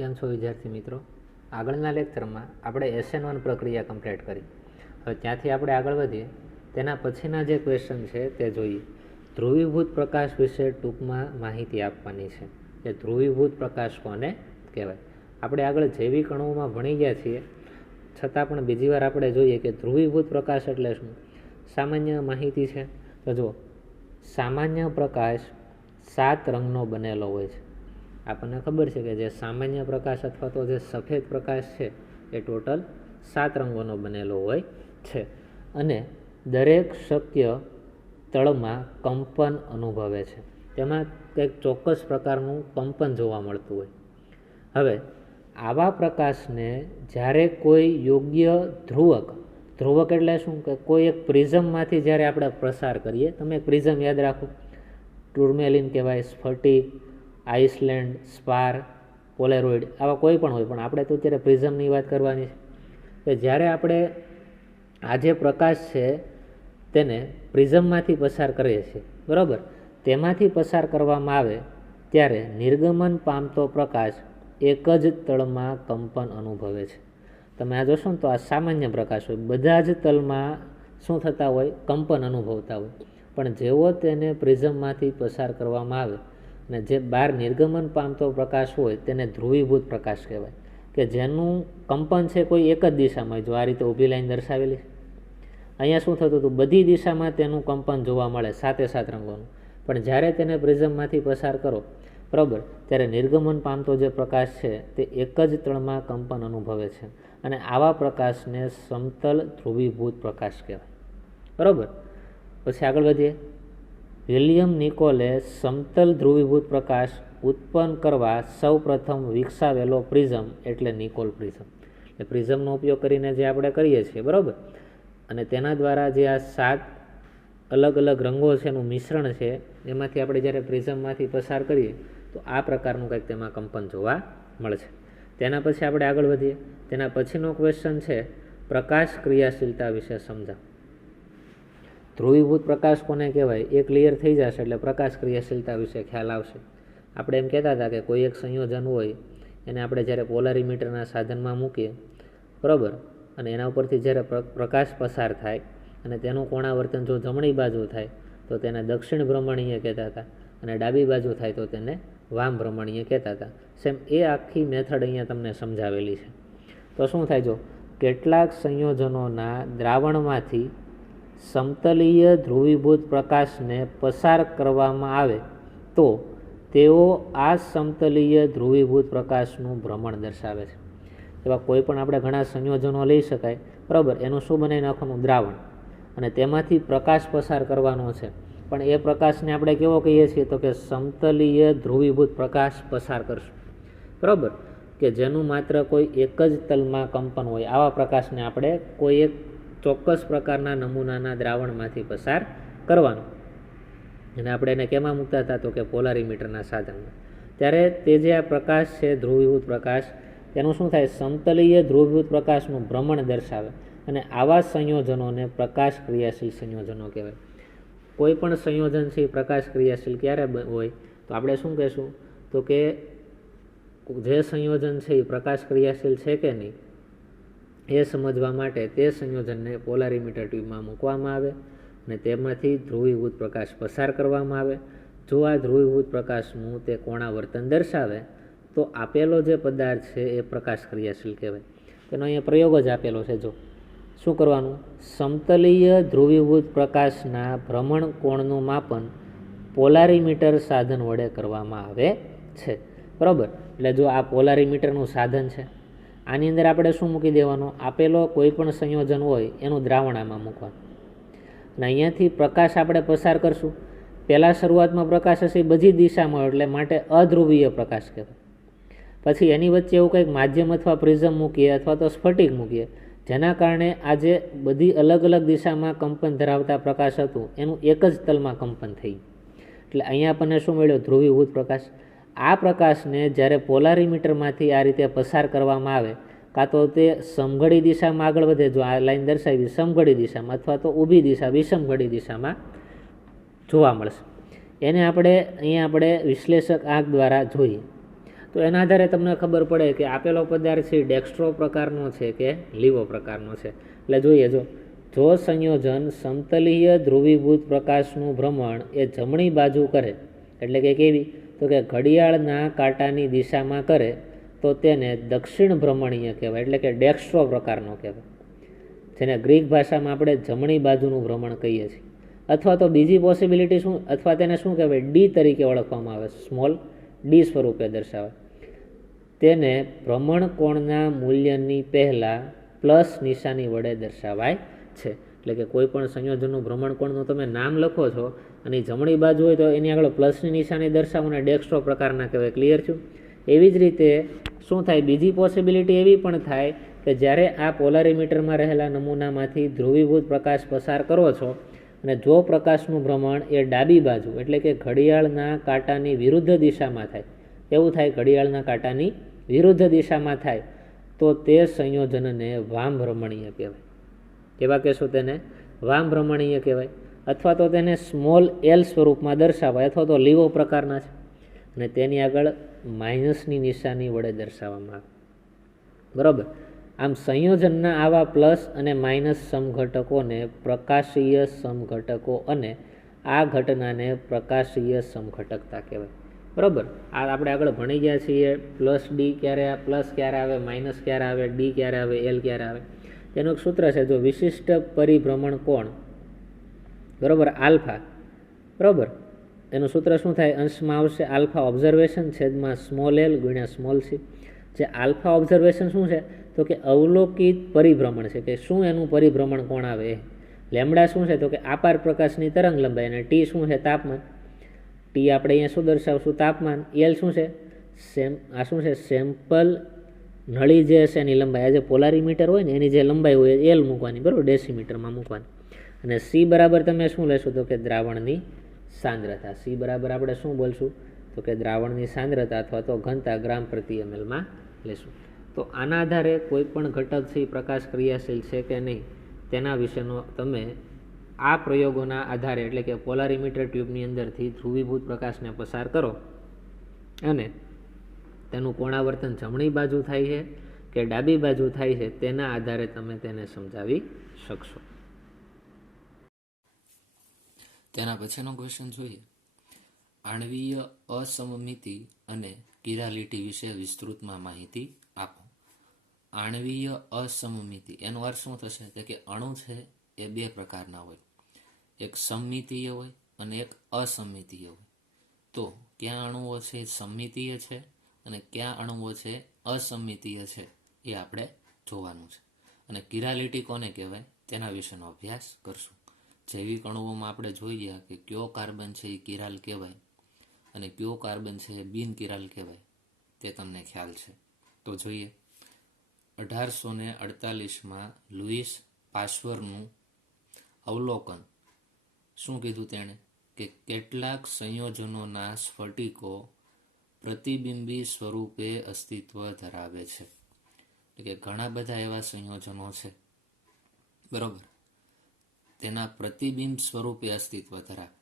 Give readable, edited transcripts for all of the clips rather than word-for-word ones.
કેમ છો વિદ્યાર્થી મિત્રો? આગળના લેક્ચરમાં આપણે SN1 પ્રક્રિયા કમ્પ્લીટ કરી. હવે ત્યાંથી આપણે આગળ વધીએ. તેના પછીના જે ક્વેશ્ચન છે તે જોઈએ. ધ્રુવીભૂત પ્રકાશ વિશે ટૂંકમાં માહિતી આપવાની છે કે ધ્રુવીભૂત પ્રકાશ કોને કહેવાય. આપણે આગળ જૈવિક અણુઓમાં ભણી ગયા છીએ, છતાં પણ બીજી વાર આપણે જોઈએ કે ધ્રુવીભૂત પ્રકાશ એટલે શું. સામાન્ય માહિતી છે તો જુઓ, સામાન્ય પ્રકાશ 7 રંગનો બનેલો હોય છે. આપણને ખબર છે કે જે સામાન્ય પ્રકાશ અથવા તો જે સફેદ પ્રકાશ છે એ ટોટલ 7 રંગોનો બનેલો હોય છે અને દરેક શક્ય તળમાં કંપન અનુભવે છે. તેમાં કંઈક ચોક્કસ પ્રકારનું કંપન જોવા મળતું હોય. હવે આવા પ્રકાશને જ્યારે કોઈ યોગ્ય ધ્રુવક એટલે શું કે કોઈ એક પ્રિઝમમાંથી જ્યારે આપણે પસાર કરીએ, તમે પ્રિઝમ યાદ રાખો, ટુર્મેલિન કહેવાય, સ્ફટિક, આઇસલેન્ડ, સ્પાર, પોલેરોઇડ, આવા કોઈ પણ હોય, પણ આપણે તો અત્યારે પ્રિઝમની વાત કરવાની છે. કે જ્યારે આપણે આ જે પ્રકાશ છે તેને પ્રિઝમમાંથી પસાર કરીએ છીએ, બરાબર, તેમાંથી પસાર કરવામાં આવે ત્યારે નિર્ગમન પામતો પ્રકાશ એક જ તલમાં કંપન અનુભવે છે. તમે આ જોશો ને તો આ સામાન્ય પ્રકાશ હોય, બધા જ તલમાં શું થતા હોય, કંપન અનુભવતા હોય. પણ જેવો તેને પ્રિઝમમાંથી પસાર કરવામાં આવે અને જે બહાર નિર્ગમન પામતો પ્રકાશ હોય તેને ધ્રુવીભૂત પ્રકાશ કહેવાય, કે જેનું કંપન છે કોઈ એક જ દિશામાં. જો આ રીતે ઊભી લાઈન દર્શાવેલી છે, અહીંયા શું થતું હતું, બધી દિશામાં તેનું કંપન જોવા મળે, 7 રંગોનું. પણ જ્યારે તેને પ્રિઝમમાંથી પસાર કરો, બરાબર, ત્યારે નિર્ગમન પામતો જે પ્રકાશ છે તે એક જ તળમાં કંપન અનુભવે છે અને આવા પ્રકાશને સમતલ ધ્રુવીભૂત પ્રકાશ કહેવાય. બરાબર. પછી આગળ વધીએ. વિલિયમ નિકોલે સમતલ ધ્રુવીભૂત પ્રકાશ ઉત્પન્ન કરવા સૌ પ્રથમ વિકસાવેલો પ્રિઝમ એટલે નિકોલ પ્રિઝમ. એટલે પ્રિઝમનો ઉપયોગ કરીને જે આપણે કરીએ છીએ, બરાબર, અને તેના દ્વારા જે આ 7 અલગ અલગ રંગો છે એનું મિશ્રણ છે, એમાંથી આપણે જ્યારે પ્રિઝમમાંથી પસાર કરીએ તો આ પ્રકારનું કંઈક તેમાં કંપન જોવા મળે છે. તેના પછી આપણે આગળ વધીએ. તેના પછીનો ક્વેશ્ચન છે પ્રકાશ ક્રિયાશીલતા વિશે સમજાવો. ધ્રુવીભૂત પ્રકાશ કોને કહેવાય એ ક્લિયર થઈ જશે એટલે પ્રકાશ ક્રિયાશીલતા વિશે ખ્યાલ આવશે. આપણે એમ કહેતા હતા કે કોઈ એક સંયોજન હોય એને આપણે જ્યારે પોલારીમીટરના સાધનમાં મૂકીએ, બરાબર, અને એના ઉપરથી જ્યારે પ્રકાશ પસાર થાય અને તેનું કોણાવર્તન જો જમણી બાજુ થાય તો તેને દક્ષિણ ભ્રમણીય કહેતા હતા અને ડાબી બાજુ થાય તો તેને વામ ભ્રમણીય કહેતા હતા. સેમ એ આખી મેથડ અહીંયા તમને સમજાવેલી છે. તો શું થાય, જો કેટલાક સંયોજનોના દ્રાવણમાંથી સમતલીય ધ્રુવીભૂત પ્રકાશને પસાર કરવામાં આવે તો તેઓ આ સમતલીય ધ્રુવીભૂત પ્રકાશનું ભ્રમણ દર્શાવે છે. એવા કોઈ પણ આપણે ઘણા સંયોજનો લઈ શકાય, બરાબર, એનું શું બનાવી નાખવાનું, દ્રાવણ, અને તેમાંથી પ્રકાશ પસાર કરવાનો છે. પણ એ પ્રકાશને આપણે કેવો કહીએ છીએ તો કે સમતલીય ધ્રુવીભૂત પ્રકાશ પસાર કરશું, બરાબર, કે જેનું માત્ર કોઈ એક જ તલમાં કંપન હોય. આવા પ્રકાશને આપણે કોઈ એક ચોક્કસ પ્રકારના નમૂનાના દ્રાવણમાંથી પસાર કરવાનું. અને આપણે એને કેમાં મૂકતા હતા તો કે પોલારીમીટરના સાધનમાં. ત્યારે તે જે આ પ્રકાશ છે ધ્રુવીભૂત પ્રકાશ, તેનું શું થાય, સમતલીય ધ્રુવીભૂત પ્રકાશનું ભ્રમણ દર્શાવે અને આવા સંયોજનોને પ્રકાશ ક્રિયાશીલ સંયોજનો કહેવાય. કોઈ પણ સંયોજન છે એ પ્રકાશ ક્રિયાશીલ ક્યારે હોય તો આપણે શું કહેશું તો કે જે સંયોજન છે એ પ્રકાશ ક્રિયાશીલ છે કે નહીં એ સમજવા માટે તે સંયોજનને પોલારીમીટર ટ્યુબમાં મૂકવામાં આવે અને તેમાંથી ધ્રુવીભૂત પ્રકાશ પસાર કરવામાં આવે. જો આ ધ્રુવીભૂત પ્રકાશનું તે કોણાવર્તન દર્શાવે તો આપેલો જે પદાર્થ છે એ પ્રકાશ ક્રિયાશીલ કહેવાય. તેનો અહીંયા પ્રયોગ જ આપેલો છે. જો શું કરવાનું, સમતલીય ધ્રુવીભૂત પ્રકાશના ભ્રમણ કોણનું માપન પોલારીમીટર સાધન વડે કરવામાં આવે છે, બરાબર. એટલે જો આ પોલારીમીટરનું સાધન છે, આની અંદર આપણે શું મૂકી દેવાનું, આપેલો કોઈ પણ સંયોજન હોય એનું દ્રાવણ આમાં મૂકવાનું અને અહીંયાથી પ્રકાશ આપણે પસાર કરશું. પહેલાં શરૂઆતમાં પ્રકાશ હશે બધી દિશામાં, એટલે માટે અધ્રુવીય પ્રકાશ કહેવાય. પછી એની વચ્ચે એવું કંઈક માધ્યમ અથવા પ્રિઝમ મૂકીએ અથવા તો સ્ફટિક મૂકીએ, જેના કારણે આ જે બધી અલગ અલગ દિશામાં કંપન ધરાવતા પ્રકાશ હતું એનું એક જ તલમાં કંપન થઈ. એટલે અહીંયા આપણને શું મળ્યો, ધ્રુવીભૂત પ્રકાશ. આ પ્રકાશને જ્યારે પોલારીમીટરમાંથી આ રીતે પસાર કરવામાં આવે, કાં તો તે સમઘડી દિશામાં આગળ વધે, જો આ લાઈન દર્શાવી સમઘડી દિશામાં, અથવા તો ઊભી દિશા વિષમઘડી દિશામાં જોવા મળશે. એને આપણે અહીંયા વિશ્લેષક આંખ દ્વારા જોઈએ. તો એના આધારે તમને ખબર પડે કે આપેલો પદાર્થ છે ડેક્સ્ટ્રો પ્રકારનો છે કે લીવો પ્રકારનો છે. એટલે જોઈએ, જો સંયોજન સમતલીય ધ્રુવીભૂત પ્રકાશનું ભ્રમણ એ જમણી બાજુ કરે, એટલે કે કેવી, તો કે ઘડિયાળના કાંટાની દિશામાં કરે, તો તેને દક્ષિણ ભ્રમણીય કહેવાય, એટલે કે ડેક્સ્ટ્રો પ્રકારનો કહેવાય, જેને ગ્રીક ભાષામાં આપણે જમણી બાજુનું ભ્રમણ કહીએ છીએ. અથવા તો બીજી પોસિબિલિટી શું, અથવા તેને શું કહેવાય, ડી તરીકે ઓળખવામાં આવે, સ્મોલ ડી સ્વરૂપે દર્શાવે. તેને ભ્રમણ કોણના મૂલ્યની પહેલાં પ્લસ નિશાની વડે દર્શાવાય છે. એટલે કે કોઈ પણ સંયોજનનું ભ્રમણ કોણનું તમે નામ લખો છો અને જમણી બાજુ હોય તો એની આગળ પ્લસની નિશાની દર્શાવો અને ડેક્સ્ટ્રો પ્રકારના કહેવાય. ક્લિયર છું? એવી જ રીતે શું થાય, બીજી પોસિબિલિટી એવી પણ થાય કે જ્યારે આ પોલારીમીટરમાં રહેલા નમૂનામાંથી ધ્રુવીભૂત પ્રકાશ પસાર કરો છો અને જો પ્રકાશનું ભ્રમણ એ ડાબી બાજુ, એટલે કે ઘડિયાળના કાંટાની વિરુદ્ધ દિશામાં થાય, એવું થાય ઘડિયાળના કાંટાની વિરુદ્ધ દિશામાં થાય, તો તે સંયોજનને વામ ભ્રમણીય કહેવાય. કેવા કહેશું? તેને વામ ભ્રમણીય કહેવાય. અથવા તો તેને સ્મોલ એલ સ્વરૂપમાં દર્શાવાય, અથવા તો લીવો પ્રકારના છે અને તેની આગળ માઇનસની નિશાની વડે દર્શાવવામાં આવે. બરાબર. આમ સંયોજનના આવા પ્લસ અને માઇનસ સમઘટકોને પ્રકાશીય સમઘટકો અને આ ઘટનાને પ્રકાશીય સમઘટકતા કહેવાય. બરાબર. આ આપણે આગળ ભણી ગયા છીએ. પ્લસ ડી ક્યારે, પ્લસ ક્યારે આવે, માઇનસ ક્યારે આવે, ડી ક્યારે આવે, એલ ક્યારે આવે. તેનું એક સૂત્ર છે, જો વિશિષ્ટ પરિભ્રમણ કોણ, બરાબર, આલ્ફા, બરાબર, એનું સૂત્ર શું થાય, અંશમાં આવશે આલ્ફા ઓબ્ઝર્વેશન છેદમાં સ્મોલ એલ ગુણ્યા સ્મોલ સી. જે આલ્ફા ઓબ્ઝર્વેશન શું છે, તો કે અવલોકિત પરિભ્રમણ છે, કે શું એનું પરિભ્રમણ કોણ આવે એ. લેમડા શું છે, તો કે આપાર પ્રકાશની તરંગ લંબાઈ, અને ટી શું છે, તાપમાન. ટી આપણે અહીંયા શું દર્શાવશું, તાપમાન. એલ શું છે, આ શું છે, સેમ્પલ નળી જે હશે એની લંબાઈ. આ જે પોલારીમીટર હોય ને એની જે લંબાઈ હોય એલ મૂકવાની, બરાબર, ડેસીમીટરમાં મૂકવાની. અને સી બરાબર તમે શું લેશો, તો કે દ્રાવણની સાંદ્રતા. સી બરાબર આપણે શું બોલશું, તો કે દ્રાવણની સાંદ્રતા અથવા તો ઘનતા ગ્રામ પ્રતિ ml લેશું. તો આના આધારે કોઈ પણ ઘટક છે પ્રકાશ ક્રિયાશીલ છે કે નહીં તેના વિશેનો તમે આ પ્રયોગોના આધારે, એટલે કે પોલારીમીટર ટ્યુબની અંદરથી ધ્રુવીભૂત પ્રકાશને પસાર કરો અને તેનું કોણાવર્તન જમણી બાજુ થાય છે કે ડાબી બાજુ થાય છે, તેના આધારે તમે તેને સમજાવી શકશો. તેના પછીનો ક્વેશ્ચન જોઈએ. આણ્વીય અસમમિતિ અને કિરાલિટી વિશે વિસ્તૃતમાં માહિતી આપો. આણ્વીય અસમમિતિ એનો અર્થ શું થશે, કે અણુ છે એ બે પ્રકારના હોય, એક સમમિતીય હોય અને એક અસમમિતીય હોય. તો ક્યાં અણુઓ છે સમમિતીય છે અને ક્યાં અણુઓ છે અસમમિતીય છે એ આપણે જોવાનું છે. અને કિરાલિટી કોને કહેવાય તેના વિશેનો અભ્યાસ કરશું. જૈવિક અણુઓમાં આપણે જોઈએ કે કયો કાર્બન છે એ કિરાલ કહેવાય અને કયો કાર્બન છે એ બિન કિરાલ કહેવાય, તે તમને ખ્યાલ છે. તો જોઈએ. 1848માં લુઈસ પાશ્ચરનું અવલોકન. શું કીધું તેણે, કે કેટલાક સંયોજનોના સ્ફટિકો પ્રતિબિંબી સ્વરૂપે અસ્તિત્વ ધરાવે છે. એટલે કે ઘણા બધા એવા સંયોજનો છે, બરોબર, તેના પ્રતિબિંબ સ્વરૂપે અસ્તિત્વ ધરાવે.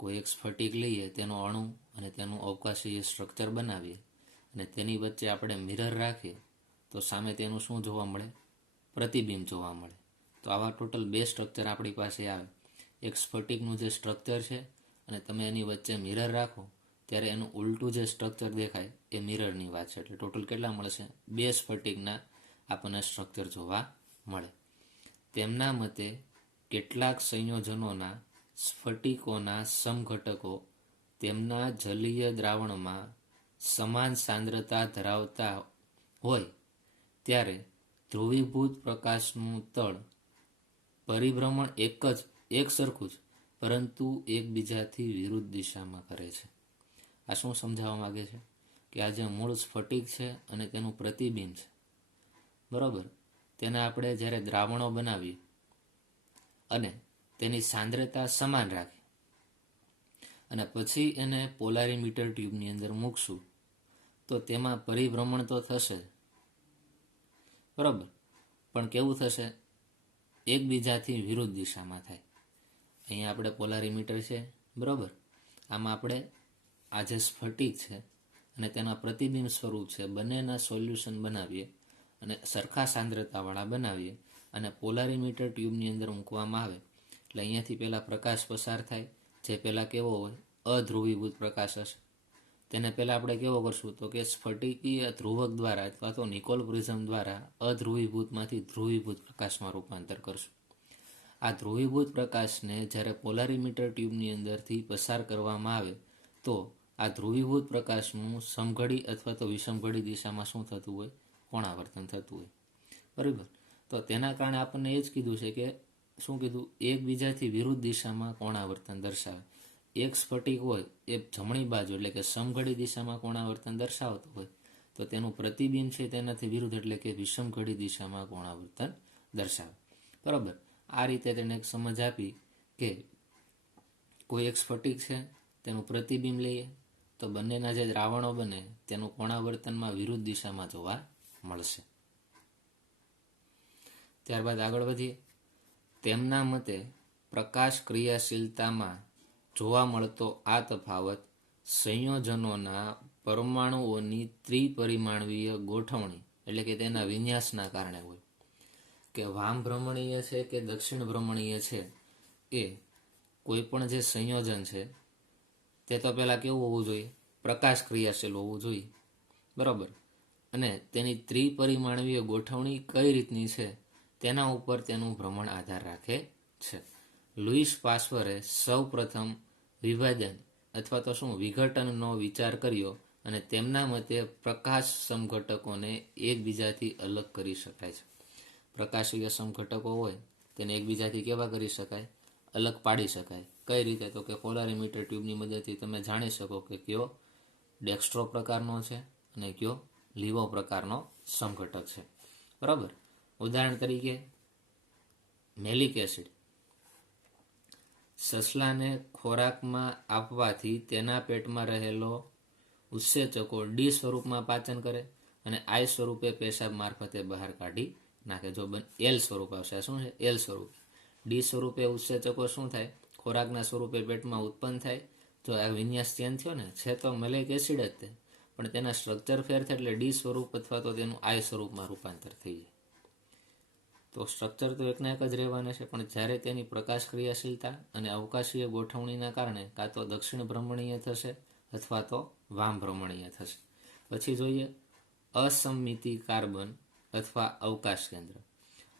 કોઈ એક સ્ફટિક લઈએ, તેનો અણુ અને તેનું અવકાશીય સ્ટ્રક્ચર બનાવીએ અને તેની વચ્ચે આપણે મિરર રાખીએ તો સામે તેનું શું જોવા મળે, પ્રતિબિંબ જોવા મળે. તો આવા ટોટલ બે સ્ટ્રક્ચર આપણી પાસે આવે. એક સ્ફટિકનું જે સ્ટ્રક્ચર છે અને તમે એની વચ્ચે મિરર રાખો ત્યારે એનું ઉલટું જે સ્ટ્રક્ચર દેખાય એ મિરરની વાત છે. એટલે ટોટલ કેટલા મળશે, બે સ્ફટિકના આપણને સ્ટ્રક્ચર જોવા મળે. તેમના મતે કેટલાક સંયોજનોના સ્ફટિકોના સમઘટકો તેમના જલીય દ્રાવણમાં સમાન સાંદ્રતા ધરાવતા હોય ત્યારે ધ્રુવીભૂત પ્રકાશનું તળ પરિભ્રમણ એક સરખું જ પરંતુ એકબીજાથી વિરુદ્ધ દિશામાં કરે છે. આ શું સમજાવવા માંગે છે, કે આ જે મૂળ સ્ફટિક છે અને તેનું પ્રતિબિંબ છે, બરાબર, તેને આપણે જ્યારે દ્રાવણો બનાવીએ અને તેની સાંદ્રતા સમાન રાખી અને પછી એને પોલારીમીટર ટ્યુબની અંદર મૂકશું તો તેમાં પરિભ્રમણ તો થશે, બરાબર, પણ કેવું થશે, એકબીજાથી વિરુદ્ધ દિશામાં થાય. અહીંયા આપણે પોલારીમીટર છે, બરાબર, આમાં આપણે આ જે સ્ફટિક છે અને તેના પ્રતિબિંબ સ્વરૂપ છે બંનેના સોલ્યુશન બનાવીએ અને સરખા સાંદ્રતાવાળા બનાવીએ અને પોલારીમીટર ટ્યુબની અંદર મૂકવામાં આવે એટલે અહીંયાથી પહેલાં પ્રકાશ પસાર થાય, જે પહેલાં કેવો હોય અધ્રુવીભૂત પ્રકાશ હશે. તેને પહેલાં આપણે કેવો કરશું તો કે સ્ફટિકીય ધ્રુવક દ્વારા અથવા તો નિકોલ પ્રિઝમ દ્વારા અધ્રુવીભૂતમાંથી ધ્રુવીભૂત પ્રકાશમાં રૂપાંતર કરશું. આ ધ્રુવીભૂત પ્રકાશને જ્યારે પોલારીમીટર ટ્યુબની અંદરથી પસાર કરવામાં આવે તો આ ધ્રુવીભૂત પ્રકાશનું સમઘડી અથવા તો વિષમઘડી દિશામાં શું થતું હોય? કોણાવર્તન થતું હોય. બરાબર. તો તેના કારણે આપણને એ જ કીધું છે કે શું કીધું? એકબીજાથી વિરુદ્ધ દિશામાં કોણાવર્તન દર્શાવે. એક સ્ફટિક હોય એ જમણી બાજુ એટલે કે સમઘડી દિશામાં કોણાવર્તન દર્શાવતો હોય તો તેનું પ્રતિબિંબ છે તેનાથી વિરુદ્ધ એટલે કે વિષમઘડી દિશામાં કોણાવર્તન દર્શાવે. બરાબર. આ રીતે તેને એક સમજ આપી કે કોઈ એક સ્ફટિક છે તેનું પ્રતિબિંબ લઈએ તો બંનેના જે દ્રાવણો બને તેનું કોણાવર્તનમાં વિરુદ્ધ દિશામાં જોવા મળશે. ત્યારબાદ આગળ વધીએ. તેમના મતે પ્રકાશ ક્રિયાશીલતામાં જોવા મળતો આ તફાવત સંયોજનોના પરમાણુઓની ત્રિપરિમાણીય ગોઠવણી એટલે કે તેના વિન્યાસના કારણે હોય. કે વામ ભ્રમણીય છે કે દક્ષિણ ભ્રમણીય છે એ કોઈ પણ જે સંયોજન છે તે તો પહેલાં કેવું હોવું જોઈએ? પ્રકાશ ક્રિયાશીલ હોવું જોઈએ. બરાબર. અને તેની ત્રિપરિમાણીય ગોઠવણી કઈ રીતની છે તેના ઉપર તેનું ભ્રમણ આધાર રાખે છે. લુઈસ પાસ્વરે સૌ પ્રથમ વિભાજન અથવા તો શું વિઘટનનો વિચાર કર્યો અને તેમના મતે પ્રકાશ સમઘટકોને એકબીજાથી અલગ કરી શકાય છે. પ્રકાશીય સમઘટકો હોય તેને એકબીજાથી કેવા કરી શકાય? અલગ પાડી શકાય. કઈ રીતે? તો કે પોલારીમીટર ટ્યુબની મદદથી તમે જાણી શકો કે કયો ડેક્સ્ટ્રો પ્રકારનો છે અને કયો લીવો પ્રકારનો સમઘટક છે. બરાબર. ઉદાહરણ તરીકે મેલિક એસિડ સસલાને ખોરાકમાં આપવાથી તેના પેટમાં રહેલો ઉત્સેચકો ડી સ્વરૂપમાં પાચન કરે અને આઈ સ્વરૂપે પેશાબ મારફતે બહાર કાઢી નાખે. જો એલ સ્વરૂપ આવશે. શું છે? એલ સ્વરૂપ. ડી સ્વરૂપે ઉત્સેચકો શું થાય? ખોરાકના સ્વરૂપે પેટમાં ઉત્પન્ન થાય. જો આ વિન્યાસ ચેન્જ થયો ને છે તો મેલિક એસિડ જ તે, પણ તેના સ્ટ્રક્ચર ફેર થાય એટલે ડી સ્વરૂપ અથવા તો તેનું આઈ સ્વરૂપમાં રૂપાંતર થઈ જાય. તો સ્ટ્રક્ચર તો એકના એક જ રહેવાના છે, પણ જ્યારે તેની પ્રકાશ ક્રિયાશીલતા અને અવકાશીય ગોઠવણીના કારણે કાં તો દક્ષિણ ભ્રમણીય થશે અથવા તો વામ ભ્રમણીય થશે. પછી જોઈએ અસમમિતિ કાર્બન અથવા અવકાશ કેન્દ્ર.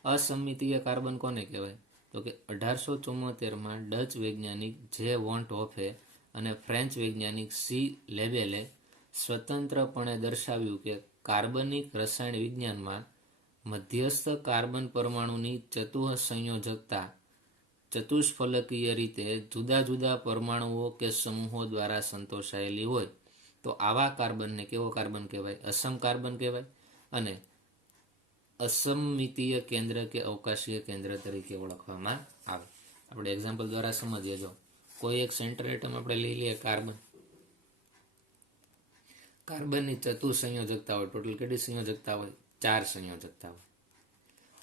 અસમમિતીય કાર્બન કોને કહેવાય? તો કે 1874માં ડચ વૈજ્ઞાનિક જે વોન હોફે અને ફ્રેન્ચ વૈજ્ઞાનિક સી લેબેલે સ્વતંત્રપણે દર્શાવ્યું કે કાર્બનિક રસાયણ વિજ્ઞાનમાં મધ્યસ્થ કાર્બન પરમાણુની ચતુઃસંયોજકતા ચતુષ્ફલકીય રીતે જુદા જુદા પરમાણુઓ કે સમૂહો દ્વારા સંતોષાયેલી હોય તો આવા કાર્બનને કેવો કાર્બન કહેવાય? અસમ કાર્બન કહેવાય. અને અસમમિતીય કેન્દ્ર કે અવકાશીય કેન્દ્ર તરીકે ઓળખવામાં આવે. આપણે એક્ઝામ્પલ દ્વારા સમજીએ. જો કોઈ એક સેન્ટર એટમ આપણે લઈ લઈએ કાર્બન. કાર્બનની ચતુઃસંયોજકતા હોય. ટોટલ કેટલી સંયોજકતા હોય? 4 સંયોજકતા હોય.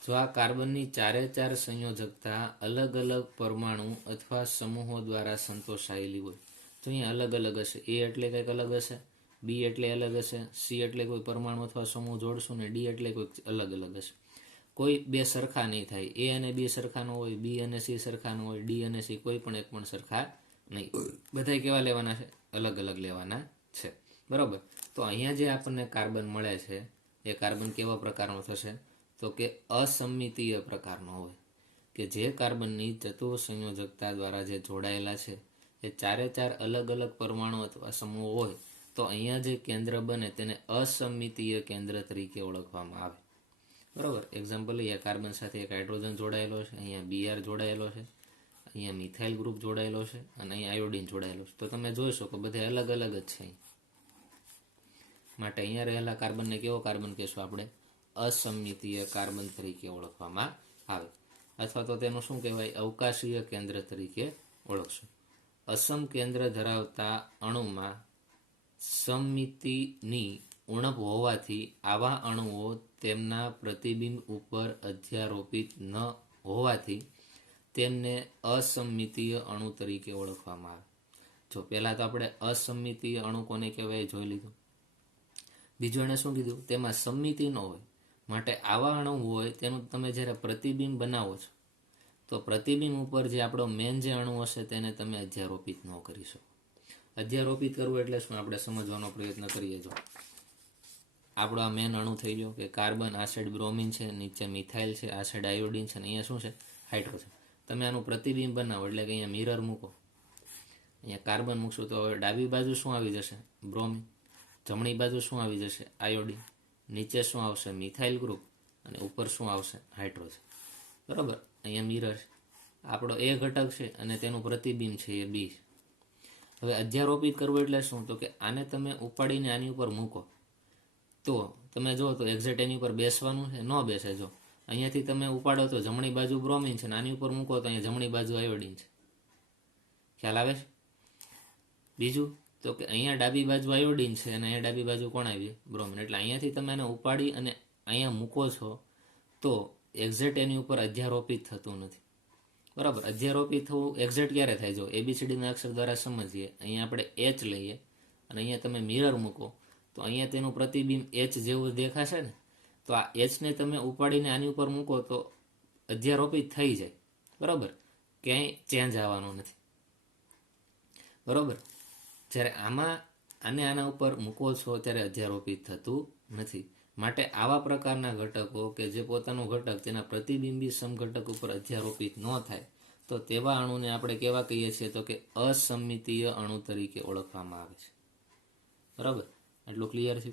જો આ કાર્બનની 4 સંયોજકતા અલગ અલગ પરમાણુ અથવા સમૂહો દ્વારા સંતોષાયેલી હોય તો અહીંયા અલગ અલગ હશે. એ એટલે કંઈક અલગ હશે, બી એટલે અલગ હશે, સી એટલે કોઈ પરમાણુ અથવા સમૂહ જોડશું ને ડી એટલે કોઈક અલગ અલગ હશે. કોઈ બે સરખા નહીં થાય. એ અને બી સરખા ન હોય, બી અને સી સરખા ન હોય, ડી અને સી કોઈ પણ એક પણ સરખા નહીં. બધા કેવા લેવાના છે? અલગ અલગ લેવાના છે. બરાબર. તો અહીંયા જે આપણને કાર્બન મળે છે એ કાર્બન કેવા પ્રકારનો થશે? તો કે અસમમિતીય પ્રકારનો હોય. કે જે કાર્બનની ચતુઃસંયોજકતા દ્વારા જે જોડાયેલા છે એ 4 અલગ અલગ પરમાણુ અથવા સમૂહો હોય તો અહીંયા જે કેન્દ્ર બને તેને અસમમિતીય કેન્દ્ર તરીકે ઓળખવામાં આવે. બરાબર. એક્ઝામ્પલ લઈએ. કાર્બન સાથે એક હાઇડ્રોજન જોડાયેલો છે, અહીંયા બીઆર જોડાયેલો છે, અહીંયા મિથાઇલ ગ્રુપ જોડાયેલો છે અને અહીંયા આયોડિન જોડાયેલો છે. તો તમે જોઈ શકો બધા અલગ અલગ જ છે. માટે અહીંયા રહેલા કાર્બનને કેવો કાર્બન કહેશું આપણે? અસમમિતીય કાર્બન તરીકે ઓળખવામાં આવે. અથવા તો તેનું શું કહેવાય? અવકાશીય કેન્દ્ર તરીકે ઓળખશું. અસમ કેન્દ્ર ધરાવતા અણુમાં સમમિતિની ઉણપ હોવાથી આવા અણુઓ તેમના પ્રતિબિંબ ઉપર અધ્યારોપિત ન હોવાથી તેમને અસમમિતીય અણુ તરીકે ઓળખવામાં આવે. જો પહેલાં તો આપણે અસમમિતીય અણુ કોને કહેવાય જોઈ લીધું. બીજું એણે શું કીધું, તેમાં સમમિતિ ન હોય, માટે આવા અણુ હોય તેનું તમે જ્યારે પ્રતિબિંબ બનાવો છો તો પ્રતિબિંબ ઉપર જે આપણો મેન જે અણુ હશે તેને તમે અધ્યારોપિત ન કરી શકો. અધ્યારોપિત કરવું એટલે શું, આપણે સમજવાનો પ્રયત્ન કરીએ. જો આપણો આ મેન અણુ થઈ ગયો કે કાર્બન, આ સાઈડ બ્રોમિન છે, નીચે મિથાઇલ છે, આ સાઈડ આયોડિન છે, અને અહીંયા શું છે, હાઇડ્રોજન. તમે આનું પ્રતિબિંબ બનાવો એટલે કે અહીંયા મિરર મૂકો, અહીંયા કાર્બન મૂકશું તો હવે ડાબી બાજુ શું આવી જશે, બ્રોમિન. જમણી બાજુ શું આવી જશે, આયોડિન. નીચે શું આવશે, મિથાઇલ ગ્રુપ, અને ઉપર શું આવશે, હાઇડ્રોજન. બરાબર. અહીંયા મિરર આપણો એ ઘટક છે અને તેનું પ્રતિબિંબ છે એ બી. હવે અધ્યારોપિત કરવું એટલે શું, તો કે આને તમે ઉપાડીને આની ઉપર મૂકો તો તમે જો તો એક્ઝેક્ટ એની ઉપર બેસવાનું છે, ન બેસે. જો અહીંયાથી તમે ઉપાડો તો જમણી બાજુ બ્રોમિન છે, આની ઉપર મૂકો તો અહીંયા જમણી બાજુ આયોડિન છે. ખ્યાલ આવે છે? બીજું તો કે અહીંયા ડાબી બાજુ આયોડિન છે અને અહીંયા ડાબી બાજુ કોણ આવી, બ્રોમિન. એટલે અહીંયાથી તમે એને ઉપાડી અને અહીંયા મૂકો છો તો એક્ઝેક્ટ એની ઉપર અધ્યારોપિત થતું નથી. બરાબર. અધ્યારોપિત થવું એક્ઝેક્ટ ક્યારે થાય, જો ABCDના અક્ષર દ્વારા સમજીએ. અહીંયા આપણે H લઈએ અને અહીંયા તમે મિરર મૂકો તો અહીંયા તેનું પ્રતિબિંબ H જેવું દેખાશે ને. તો આ Hને તમે ઉપાડીને આની ઉપર મૂકો તો અધ્યારોપિત થઈ જાય. બરાબર. ક્યાંય ચેન્જ આવવાનો નથી. બરાબર. જ્યારે આને આના ઉપર મૂકો છો ત્યારે અધ્યારોપિત થતું નથી. માટે આવા પ્રકારના ઘટકો કે જે પોતાનું ઘટક તેના પ્રતિબિંબી સમઘટક ઉપર અધ્યારોપિત ન થાય તો તેવા અણુને આપણે કેવા કહીએ છીએ, તો કે અસમમિતીય અણુ તરીકે ઓળખવામાં આવે છે. બરાબર. એટલું ક્લિયર છે.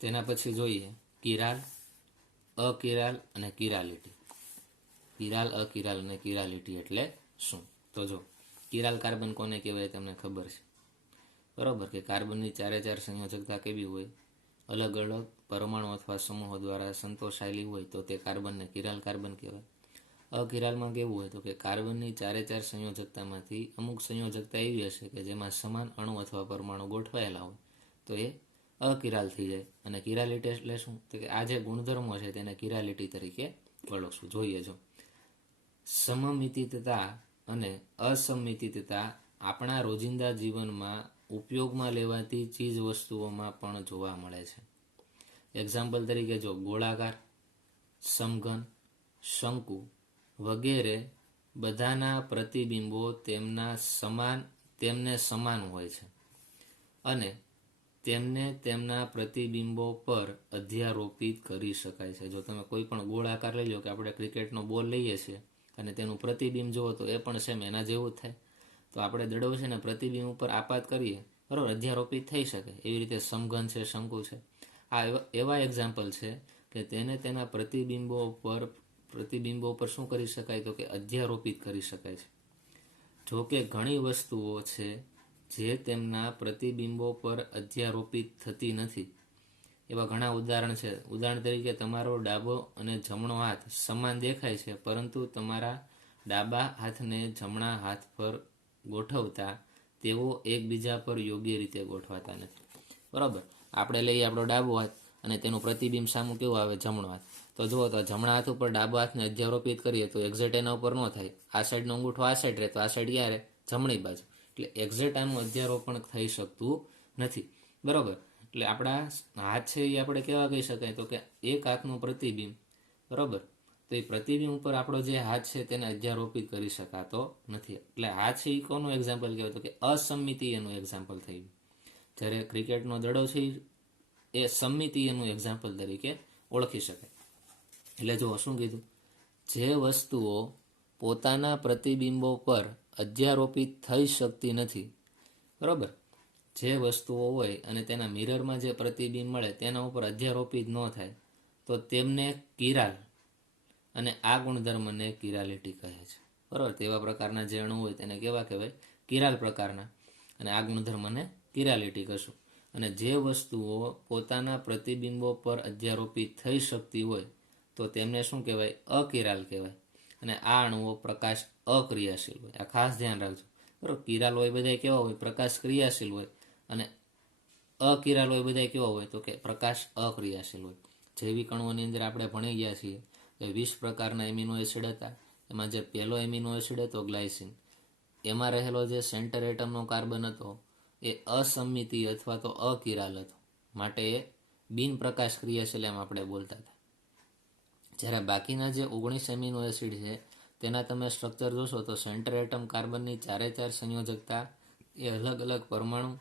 તેના પછી જોઈએ કિરાલ, અકિરાલ અને કિરાલિટી. કિરાલ, અકિરાલ અને કિરાલિટી એટલે શું? તો જો કિરાલ કાર્બન કોને કહેવાય તમને ખબર છે. બરાબર. કે કાર્બનની 4 સંયોજકતા કેવી હોય, અલગ અલગ પરમાણુ અથવા સમૂહો દ્વારા સંતોષાયેલી હોય તો તે કાર્બનને કિરાલ કાર્બન કહેવાય. અકિરાલમાં કેવું હોય તો કે કાર્બનની 4 સંયોજકતામાંથી અમુક સંયોજકતા એવી હશે કે જેમાં સમાન અણુ અથવા પરમાણુ ગોઠવાયેલા હોય તો એ અકિરાલ થઈ જાય. અને કિરાલિટી એટલે શું, તો કે આ જે ગુણધર્મો છે તેને કિરાલિટી તરીકે ઓળખશું. જોઈએ જો સમમિતિતતા અને અસમમિતિતતા આપણા રોજિંદા જીવનમાં ઉપયોગમાં લેવાતી ચીજ વસ્તુઓમાં પણ જોવા મળે છે. એક્ઝામ્પલ તરીકે જો ગોળાકાર, સમઘન, શંકુ વગેરે બધાના પ્રતિબિંબો તેમને સમાન હોય છે અને તેમને તેમના પ્રતિબિંબો પર અધ્યારોપિત કરી શકાય છે. જો તમે કોઈ પણ ગોળાકાર લઈ લો, કે આપણે ક્રિકેટનો બોલ લઈએ છીએ અને તેનું પ્રતિબિંબ જુઓ તો એ પણ સેમ એના જેવું જ થાય. તો આપણે દડો છે ને પ્રતિબિંબ ઉપર આપાત કરીએ, બરાબર, અધ્યારોપિત થઈ શકે. એવી રીતે સમઘન છે, શંકુ છે, આ એવા એક્ઝામ્પલ છે કે તેને તેના પ્રતિબિંબો પર શું કરી શકાય, તો કે અધ્યારોપિત કરી શકાય છે. જો કે ઘણી વસ્તુઓ છે જે તેમના પ્રતિબિંબો પર અધ્યારોપિત થતી નથી. એવા ઘણા ઉદાહરણ છે. ઉદાહરણ તરીકે તમારો ડાબો અને જમણો હાથ સમાન દેખાય છે, પરંતુ તમારા ડાબા હાથને જમણા હાથ પર ગોઠવતા તેઓ એકબીજા પર યોગ્ય રીતે ગોઠવાતા નથી. બરાબર. આપણે લઈએ આપણો ડાબો હાથ અને તેનું પ્રતિબિંબ સામું કેવું આવે, જમણો હાથ. તો જુઓ તો જમણા હાથ ઉપર ડાબા હાથને અધ્યારોપિત કરીએ તો એક્ઝેક્ટ એના ઉપર ન થાય. આ સાઈડનો અંગૂઠો આ સાઈડ રહે તો આ સાઈડ ક્યારે, જમણી બાજુ. એટલે એક્ઝેક્ટ આનું અધ્યારોપણ થઈ શકતું નથી. બરાબર. એટલે આપણા હાથ છે એ આપણે કેવા કહી શકાય, તો કે એક હાથનું પ્રતિબિંબ. બરાબર. તો એ પ્રતિબિંબ ઉપર આપણો જે હાથ છે તેને અધ્યારોપિત કરી શકાતો નથી. એટલે હાથ છે એ કોનું એક્ઝામ્પલ કહેવાય, તો કે અસમમિતીયનું એક્ઝામ્પલ થયું. જ્યારે ક્રિકેટનો દડો છે એ સમમિતીયનું એક્ઝામ્પલ તરીકે ઓળખી શકાય. એટલે જો શું કીધું, જે વસ્તુઓ પોતાના પ્રતિબિંબો પર અધ્યારોપિત થઈ શકતી નથી, બરાબર, જે વસ્તુઓ હોય અને તેના મિરરમાં જે પ્રતિબિંબ મળે તેના ઉપર અધ્યારોપિત ન થાય તો તેમને કિરાલ અને આ ગુણધર્મને કિરાલિટી કહે છે. બરાબર. તેવા પ્રકારના જે અણુ હોય તેને કેવા કહેવાય, કિરાલ પ્રકારના, અને આ ગુણધર્મને કિરાલિટી કહેશું. અને જે વસ્તુઓ પોતાના પ્રતિબિંબો પર અધ્યારોપિત થઈ શકતી હોય તો તેમને શું કહેવાય, અકિરાલ કહેવાય. અને આ અણુઓ પ્રકાશ અક્રિયાશીલ હોય. આ ખાસ ધ્યાન રાખજો. બરાબર. કિરાલ હોય બધા કેવા હોય, પ્રકાશ ક્રિયાશીલ હોય, અને અકિરાલ હોય બધા કેવા હોય, તો કે પ્રકાશ અક્રિયાશીલ હોય. જૈવિક અણુઓની અંદર આપણે ભણી ગયા છીએ કે 20 પ્રકારના એમિનો એસિડ હતા. એમાં જે પહેલો એમિનો એસિડ હતો ગ્લાયસિન, એમાં રહેલો જે સેન્ટર એટમનો કાર્બન હતો એ અસમિતિ અથવા તો અકિરાલ હતો, માટે એ બિન પ્રકાશ ક્રિયાશીલ એમ આપણે બોલતા હતા. જ્યારે બાકીના જે 19 એમિનો એસિડ છે તેના તમે સ્ટ્રક્ચર જોશો તો સેન્ટર એટમ કાર્બનની 4 સંયોજકતા એ અલગ અલગ પરમાણુ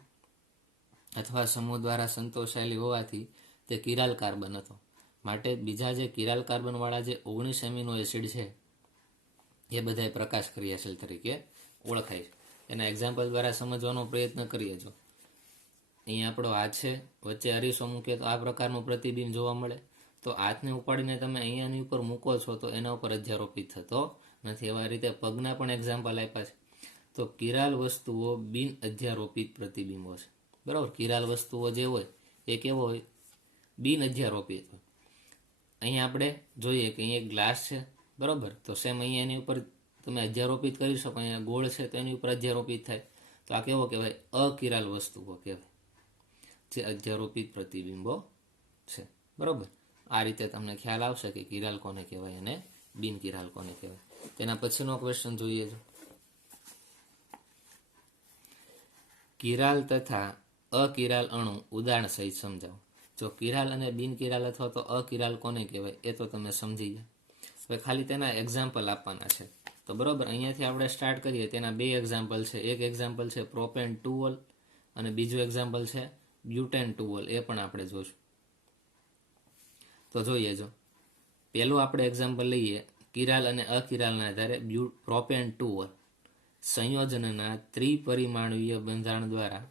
અથવા સમૂહ દ્વારા સંતોષાયેલી હોવાથી તે કિરાલ કાર્બન હતો. માટે બીજા જે કિરાલ કાર્બનવાળા જે 19 એમિનો એસિડ છે એ બધા પ્રકાશ ક્રિયાશીલ તરીકે ઓળખાય છે. એના એક્ઝામ્પલ દ્વારા સમજવાનો પ્રયત્ન કરીએ. જો અહીંયા આપણો હાથ છે, વચ્ચે અરીસો મૂકીએ તો આ પ્રકારનું પ્રતિબિંબ જોવા મળે. તો હાથને ઉપાડીને તમે અહીંયાની ઉપર મૂકો છો તો એના ઉપર અધ્યારોપિત થતો નથી. એવા રીતે પગના પણ એક્ઝામ્પલ આપ્યા છે. તો કિરાલ વસ્તુઓ બિન અધ્યારોપિત પ્રતિબિંબો છે. બરાબર, કિરાલ વસ્તુઓ જે હોય એ કેવો હોય? બિન અધ્યારોપિત હોય. અહીંયા આપણે જોઈએ કે અહીંયા એક ગ્લાસ છે, બરાબર, તો સેમ અહીંયા એની ઉપર તમે અધ્યારોપિત કરી શકો. અહીંયા ગોળ છે તો એની ઉપર અધ્યારોપિત થાય. તો આ કેવો કહેવાય? અકિરાલ વસ્તુઓ કહેવાય, જે અધ્યારોપિત પ્રતિબિંબો છે. બરાબર, આ રીતે તમને ખ્યાલ આવશે કે કિરાલ કોને કહેવાય અને બિન કિરાલ કોને કહેવાય. તેના પછીનો ક્વેશ્ચન જોઈએ. જો કિરાલ તથા અકિરાલ અણુ ઉદાહરણ સહિત સમજાવો. જો કિરાલ અને બિન કિરાલ અથવા તો અકિરાલ કોને કહેવાય એ તો તમે સમજી ગયા. હવે ખાલી તેના એક્ઝામ્પલ આપવાના છે. તો બરાબર, અહીંયાથી આપણે સ્ટાર્ટ કરીએ. તેના 2 એક્ઝામ્પલ છે. એક એક્ઝામ્પલ છે પ્રોપેન 2 અને બીજું એક્ઝામ્પલ છે બ્યુટેન 2. એ પણ આપણે જોઈશું. તો જોઈએ. જો પહેલું આપણે એક્ઝામ્પલ લઈએ. કિરાલ અને અકિરાલના આધારે પ્રોપેન 2 સંયોજનના ત્રિપરિમાણીય બંધારણ દ્વારા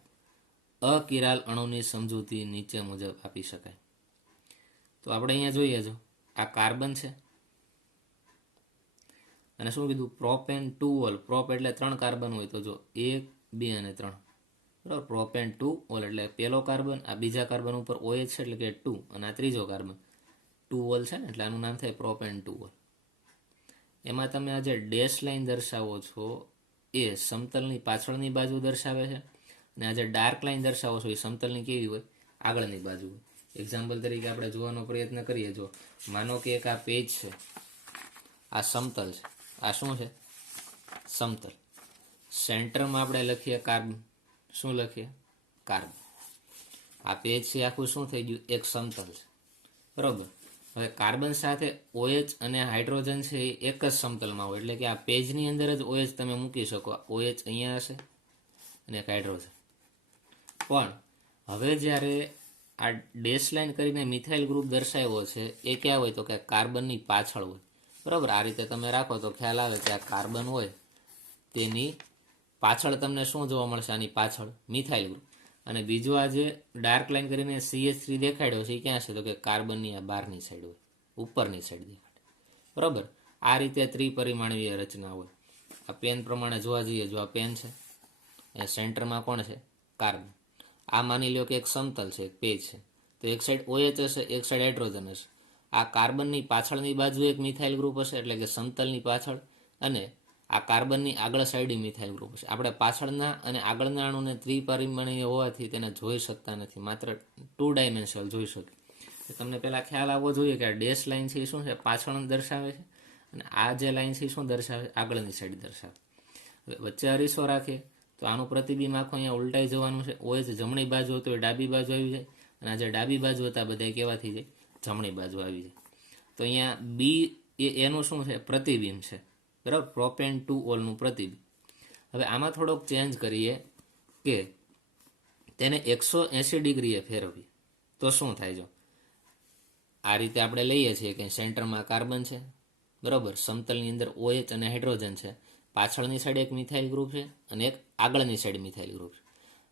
અકિરાલ અણુની સમજૂતી નીચે મુજબ આપી શકાય. તો આપણે અહીંયા જોઈએ. જો આ કાર્બન છે અને શું કીધું? પ્રોપેન 2 પ્રોપ એટલે 3 કાર્બન હોય. તો જો 1, 2 અને 3. બરાબર, પ્રોપેન 2 એટલે પહેલો કાર્બન, આ બીજા કાર્બન ઉપર OH છે એટલે કે 2, અને આ ત્રીજો કાર્બન 2 છે ને એટલે આનું નામ થાય પ્રોપેન 2. એમાં તમે આ જે ડેશ લાઈન દર્શાવો છો એ સમતલની પાછળની બાજુ દર્શાવે છે, અને આ જે ડાર્ક લાઈન દર્શાવો છો એ સમતલની કેવી હોય? આગળની બાજુ હોય. એક્ઝામ્પલ તરીકે આપણે જોવાનો પ્રયત્ન કરીએ. જો માનો કે એક આ પેજ છે, આ સમતલ છે, આ શું છે? સમતલ. સેન્ટરમાં આપણે લખીએ કાર્બન. શું લખીએ? કાર્બન. આ પેજ છે આખું શું થઈ ગયું? એક સમતલ છે. બરાબર, હવે કાર્બન સાથે OH અને હાઇડ્રોજન છે એ એક જ સમતલમાં હોય, એટલે કે આ પેજની અંદર જ OH તમે મૂકી શકો. OH અહીંયા હશે અને એક હાઇડ્રોજન. પણ હવે જ્યારે આ ડેશ લાઈન કરીને મિથાઇલ ગ્રુપ દર્શાવ્યો છે એ ક્યાં હોય? તો કે કાર્બનની પાછળ હોય. બરાબર, આ રીતે તમે રાખો તો ખ્યાલ આવે કે આ કાર્બન હોય તેની પાછળ તમને શું જોવા મળશે? આની પાછળ મિથાઇલ ગ્રુપ. અને બીજું આ જે ડાર્ક લાઈન કરીને CH3 દેખાડ્યો છે એ ક્યાં છે? તો કે કાર્બનની આ બહારની સાઈડ હોય, ઉપરની સાઈડ દેખાડે. બરાબર, આ રીતે ત્રિપરિમાણીય રચના હોય. આ પેન પ્રમાણે જોવા જઈએ. જો આ પેન છે, એ સેન્ટરમાં કોણ છે? કાર્બન. આ માની લો કે એક સમતલ છે, એક પેજ છે, તો એક સાઈડ OH હશે, એક સાઈડ હાઇડ્રોજન હશે. આ કાર્બનની પાછળની બાજુ એક મિથાઇલ ગ્રુપ હશે, એટલે કે સમતલની પાછળ, અને આ કાર્બનની આગળ સાઈડ મિથાઇલ ગ્રુપ હશે. આપણે પાછળના અને આગળના અણુને ત્રિપરિમાણીય હોવાથી તેને જોઈ શકતા નથી, માત્ર 2 ડાયમેન્શનલ જોઈ શકીએ. તમને પહેલાં ખ્યાલ આવવો જોઈએ કે આ ડેશ લાઈન છે એ શું છે? પાછળ દર્શાવે છે, અને આ જે લાઈન છે એ શું દર્શાવે? આગળની સાઈડ દર્શાવે. હવે વચ્ચે અરીસો રાખીએ તો આનું પ્રતિબિંબ આખું અહીંયા ઉલટાઈ જવાનું છે. OH જમણી બાજુ હતો એ ડાબી બાજુ આવી જાય, અને આ જે ડાબી બાજુ હતા બધા કેવા થઈ જાય? જમણી બાજુ આવી જાય. તો અહીંયા B એનું શું છે? પ્રતિબિંબ છે. બરાબર, પ્રોપેન 2 નું પ્રતિબિંબ. હવે આમાં થોડોક ચેન્જ કરીએ કે તેને 180 ડિગ્રીએ ફેરવીએ તો શું થાય? જો આ રીતે આપણે લઈએ છીએ કે સેન્ટરમાં કાર્બન છે, બરાબર, સમતલની અંદર OH અને હાઇડ્રોજન છે, પાછળની સાઈડ એક મિથાઇલ ગ્રુપ છે અને એક આગળની સાઈડ મિથાઇલ ગ્રુપ છે.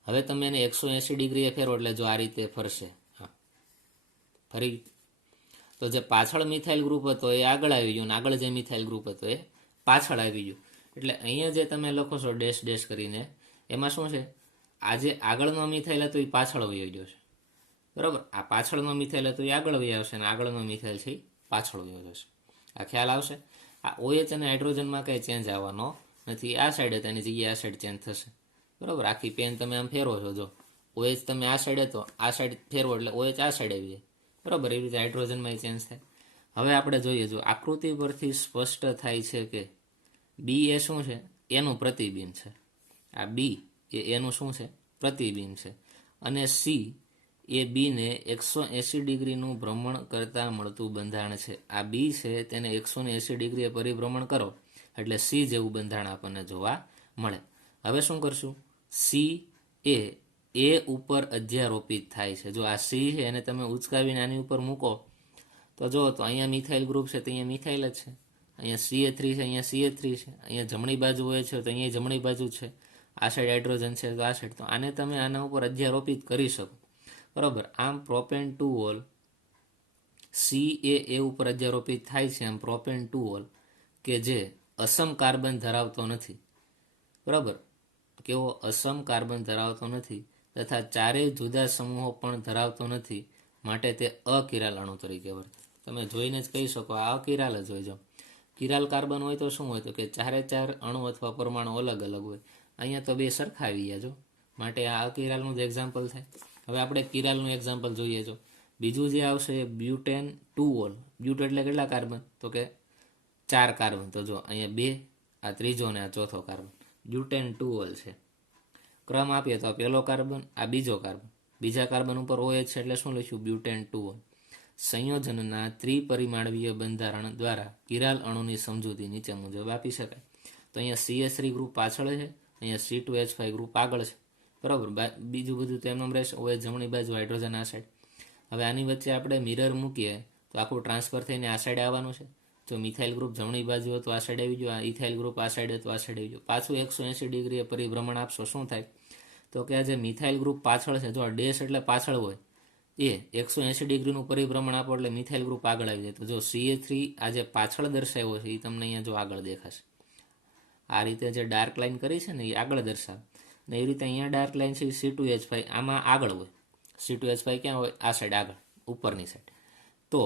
હવે તમે એને 180 ડિગ્રીએ ફેરવો એટલે જો આ રીતે ફરશે. હા, ફરી. તો જે પાછળ મિથાઇલ ગ્રુપ હતો એ આગળ આવી ગયું, અને આગળ જે મિથાઇલ ગ્રુપ હતો એ પાછળ આવી ગયું. એટલે અહીંયા જે તમે લખો છો ડેશ ડેશ કરીને, એમાં શું છે? આ જે આગળનો મિથાઇલ હતો એ પાછળ વયો ગયો છે. બરાબર, આ પાછળનો મિથાઇલ હતો એ આગળ વહી આવશે, અને આગળનો મિથાઇલ છે એ પાછળ વયો જશે. આ ખ્યાલ આવશે? આ OH અને હાઇડ્રોજનમાં કંઈ ચેન્જ આવવાનો નથી. આ સાઈડ હતા એની જગ્યાએ આ સાઈડ ચેન્જ થશે. બરાબર, આખી પેન તમે આમ ફેરવો છો. જો OH તમે આ સાઈડ હતો, આ સાઈડ ફેરવો એટલે OH આ સાઈડ આવી જાય. બરાબર, એવી રીતે હાઇડ્રોજનમાં ચેન્જ થાય. હવે આપણે જોઈએ. જો આકૃતિ પરથી સ્પષ્ટ થાય છે કે B એ શું છે? એનું પ્રતિબિંબ છે. આ B એ એનું શું છે? પ્રતિબિંબ છે, અને સી એ બીને 180 ડિગ્રીનું ભ્રમણ કરતા મળતું બંધારણ છે. આ બી છે તેને 180 ડિગ્રીએ પરિભ્રમણ કરો એટલે સી જેવું બંધારણ આપણને જોવા મળે. હવે શું કરશું? સી એ ઉપર અધ્યારોપિત થાય છે. જો આ સી છે એને તમે ઉચકાવીને આની ઉપર મૂકો તો જો તો અહીંયા મિથાઇલ ગ્રુપ છે તો અહીંયા મિથાઇલ જ છે, અહીંયા CH3 છે, અહીંયા CH3 છે, અહીંયા જમણી બાજુ હોય છે તો અહીંયા જમણી બાજુ છે, આ સાઈડ હાઇડ્રોજન છે તો આ સાઈડ. તો આને તમે આના ઉપર અધ્યારોપિત કરી શકો, બરાબર. આમ પ્રોપેન 2 ઓલ સી એ ઉપર અધ્યારોપિત થાય છે. આમ પ્રોપેન 2 ઓલ કે જે અસમ કાર્બન ધરાવતો નથી, બરાબર. કેવો? અસમ કાર્બન ધરાવતો નથી તથા ચારેય જુદા સમૂહો પણ ધરાવતો નથી, માટે તે અકિરાલ અણુ તરીકે વર્તે. તમે જોઈને જ કહી શકો આ અકિરાલ જ હોય. જો કિરાલ કાર્બન હોય તો શું હોય? તો કે ચારે ચાર અણુ અથવા પરમાણુ અલગ અલગ હોય. અહીંયા તો બે સરખા આવી ગયા, જો માટે આ અકિરાલનું જ એક્ઝામ્પલ થાય. હવે આપણે કિરાલનું એક્ઝામ્પલ જોઈએ. જો બીજું જે આવશે બ્યુટેન 2 ઓલ. બ્યુટ એટલે કેટલા કાર્બન? તો કે 4 કાર્બન. તો જો અહીંયા 2, આ ત્રીજો ને આ ચોથો કાર્બન. બ્યુટેન 2 ઓલ છે. ક્રમ આપીએ તો પહેલો કાર્બન, આ બીજો કાર્બન, બીજા કાર્બન ઉપર OH છે એટલે શું લખ્યું? Butane 2 all. સંયોજનના ત્રિપરિમાણીય બંધારણ દ્વારા કિરાલ અણુની સમજૂતી નીચે મુજબ આપી શકાય. તો અહીંયા CH3 ગ્રુપ પાછળ છે, અહીંયા C2H5 ગ્રુપ આગળ છે, બરાબર. બીજું બધું તો એમનું રહેશે. OH જમણી બાજુ, હાઇડ્રોજન આ સાઈડ. હવે આની વચ્ચે આપણે મિરર મૂકીએ તો આખું ટ્રાન્સફર થઈને આ સાઈડ આવવાનું છે. જો મિથાઇલ ગ્રુપ જમણી બાજુ હોય તો આ સાઈડ આવી ગયો, આ ઇથાઇલ ગ્રુપ આ સાઈડ હોય તો આ સાઈડ આવી ગયો. પાછું 180 ડિગ્રીએ પરિભ્રમણ આપશો, શું થાય? તો કે આ જે મિથાઇલ ગ્રુપ પાછળ છે, જો આ ડેશ એટલે પાછળ હોય, એ 180 ડિગ્રીનું પરિભ્રમણ આપો એટલે મિથાઇલ ગ્રુપ આગળ આવી જાય. તો જો CH3 આ જે પાછળ દર્શાવ્યો છે એ તમને અહીંયા જો આગળ દેખાશે. આ રીતે જે ડાર્ક લાઈન કરી છે ને એ આગળ દર્શાવે, ને એ રીતે અહીંયા ડાર્ક લાઈન છે C2H5 આમાં આગળ હોય. C2H5 ક્યાં હોય? આ સાઈડ આગળ, ઉપરની સાઈડ. તો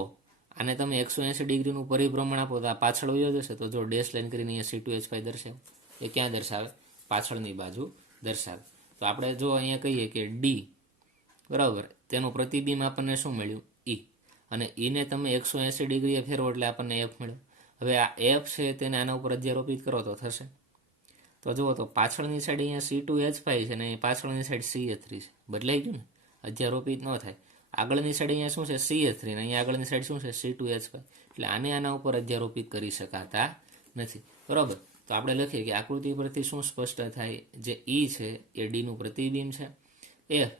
આને તમે 180 ડિગ્રીનું પરિભ્રમણ આપો તો આ પાછળ વયો જશે. તો જો ડેશ લાઈન કરીને અહીંયા C2H5 દર્શાવે, એ ક્યાં દર્શાવે? પાછળની બાજુ દર્શાવે. તો આપણે જો અહીંયા કહીએ કે ડી, બરાબર, તેનું પ્રતિબિંબ આપણને શું મળ્યું? ઈ. અને ઈને તમે 180 ડિગ્રીએ ફેરવો એટલે આપણને F મળ્યો. હવે આ F છે તેને આના ઉપર અધ્યારોપિત કરો તો થશે. તો જુઓ તો પાછળની સાઈડ અહીંયા C2H5 છે ને પાછળની સાઈડ CH3 છે. બદલાઈ ગયું ને? અધ્યારોપિત ન થાય. આગળની સાઈડ અહીંયા શું છે? CH3 ને અહીંયા આગળની સાઈડ શું છે? C2H5. એટલે આને આના ઉપર અધ્યારોપિત કરી શકાતા નથી, બરાબર. તો આપણે લખીએ કે આકૃતિ પરથી શું સ્પષ્ટ થાય? જે ઈ છે એ ડીનું પ્રતિબિંબ છે, F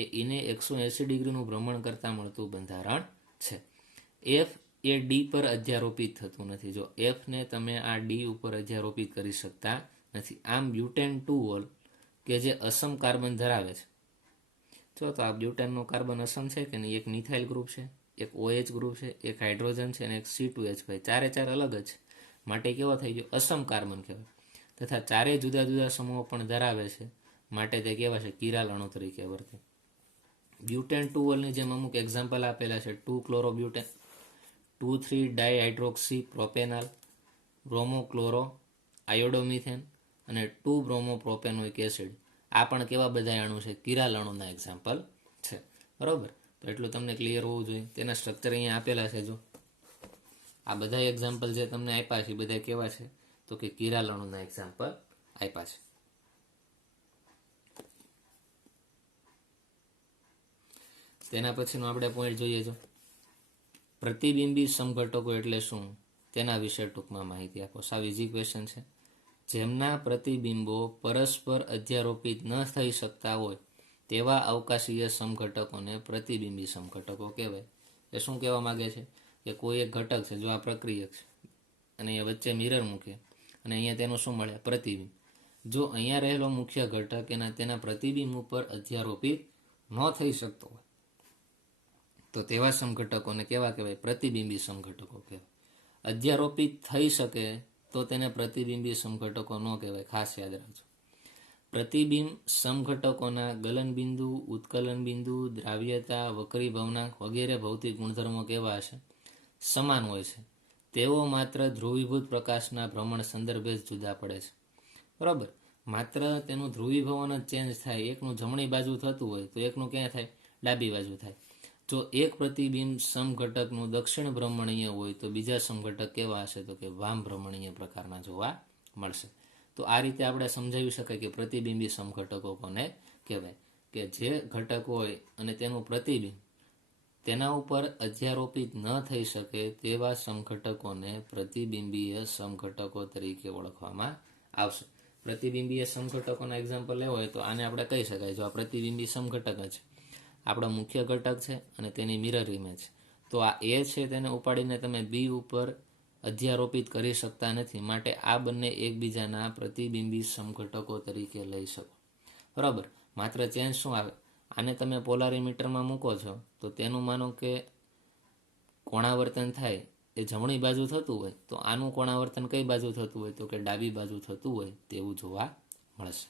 એ ઈને 180 ડિગ્રીનું ભ્રમણ કરતા મળતું બંધારણ છે. F એ ડી પર અધ્યારોપિત થતું નથી. જો F ને તમે આ ડી ઉપર અધ્યારોપિત કરી શકતા નથી. આમ બ્યુટેન 2 ઓલ કે જે અસમ કાર્બન ધરાવે છે. જો તો આ બ્યુટેનનું કાર્બન અસમ છે કે નહીં? એક મિથાઇલ ગ્રુપ છે, એક OH ગ્રુપ છે, એક હાઇડ્રોજન છે અને એક C2H5. ચારે ચાર અલગ જ છે, માટે કેવો થઈ ગયો? અસમ કાર્બન કહેવાય. તથા ચારેય જુદા જુદા સમૂહો પણ ધરાવે છે, માટે તે કહેવાય છે કિરાલ અણુ તરીકે વર્તે. બ્યુટેન 2 ઓલની જેમ અમુક એક્ઝામ્પલ આપેલા છે: 2 ક્લોરોબ્યુટેન, 2,3 ડાયહાઇડ્રોક્સી પ્રોપેનાલ, બ્રોમોક્લોરો આયોડોમિથેન અને 2 બ્રોમોપ્રોપેનોઇક એસિડ. આ પણ કેવા બધા અણુ છે? કિરાલ અણુના એક્ઝામ્પલ છે, બરાબર. તો એટલું તમને ક્લિયર હોવું જોઈએ. તેના સ્ટ્રક્ચર અહીંયા આપેલા છે. જો આ બધા એક્ઝામ્પલ જે તમને આપ્યા છે બધા કેવા છે? તો કે કિરાલ અણુના એક્ઝામ્પલ આપ્યા છે. તેના પછીનો આપણે પોઈન્ટ જોઈએ. જો પ્રતિબિંબી સમઘટકો એટલે શું તેના વિશે ટૂંકમાં માહિતી આપો. સાવ ઇઝી ક્વેશ્ચન છે. જેમના પ્રતિબિંબો પરસ્પર અધ્યારોપિત ન થઈ શકતા હોય તેવા અવકાશીય સમઘટકોને પ્રતિબિંબી સમઘટકો કહેવાય. એ શું કહેવા માંગે છે? કે કોઈ એક ઘટક છે, જો આ પ્રક્રિયક છે અને અહીંયા વચ્ચે મિરર મૂકે અને અહીંયા તેનું શું મળે? પ્રતિબિંબ. જો અહીંયા રહેલો મુખ્ય ઘટક તેના પ્રતિબિંબ ઉપર અધ્યારોપિત ન થઈ શકતો હોય તો તેવા સમઘટકોને કેવા કહેવાય? પ્રતિબિંબી સમઘટકો કહેવાય. અધ્યારોપિત થઈ શકે તો તેને પ્રતિબિંબી સમઘટકો ન કહેવાય. ખાસ યાદ રાખજો. પ્રતિબિંબ સમઘટકોના ગલનબિંદુ, ઉત્કલન બિંદુ, દ્રાવ્યતા, વક્રી ભવનાંક વગેરે ભૌતિક ગુણધર્મો કેવા હશે? સમાન હોય છે. તેઓ માત્ર ધ્રુવીભૂત પ્રકાશના ભ્રમણ સંદર્ભે જ જુદા પડે છે, બરાબર. માત્ર તેનું ધ્રુવીભવન જ ચેન્જ થાય. એકનું જમણી બાજુ થતું હોય તો એકનું ક્યાં થાય? ડાબી બાજુ થાય. જો એક પ્રતિબિંબ સમઘટકનું દક્ષિણ ભ્રમણીય હોય તો બીજા સમઘટક કેવા હશે? તો કે વામ ભ્રમણીય પ્રકારના જોવા મળશે. તો આ રીતે આપણે સમજાવી શકાય કે પ્રતિબિંબી સમઘટકો કોને કહેવાય. કે જે ઘટક હોય અને તેનું પ્રતિબિંબ તેના ઉપર અધ્યારોપિત ન થઈ શકે તેવા સમઘટકોને પ્રતિબિંબીય સમઘટકો તરીકે ઓળખવામાં આવશે. પ્રતિબિંબીય સમઘટકોના એક્ઝામ્પલ લેવો હોય તો આને આપણે કહી શકાય, જો આ પ્રતિબિંબી સમઘટક છે, આપણો મુખ્ય ઘટક છે અને તેની મિરર ઇમેજ, તો આ એ છે તેને ઉપાડીને તમે બી ઉપર અધ્યારોપિત કરી શકતા નથી, માટે આ બંને એકબીજાના પ્રતિબિંબી સમઘટકો તરીકે લઈ શકો. બરાબર. માત્ર ચેન્જ શું આવે, આને તમે પોલારીમીટરમાં મૂકો છો તો તેનું માનો કે કોણાવર્તન થાય એ જમણી બાજુ થતું હોય તો આનું કોણાવર્તન કઈ બાજુ થતું હોય તો કે ડાબી બાજુ થતું હોય તેવું જોવા મળશે.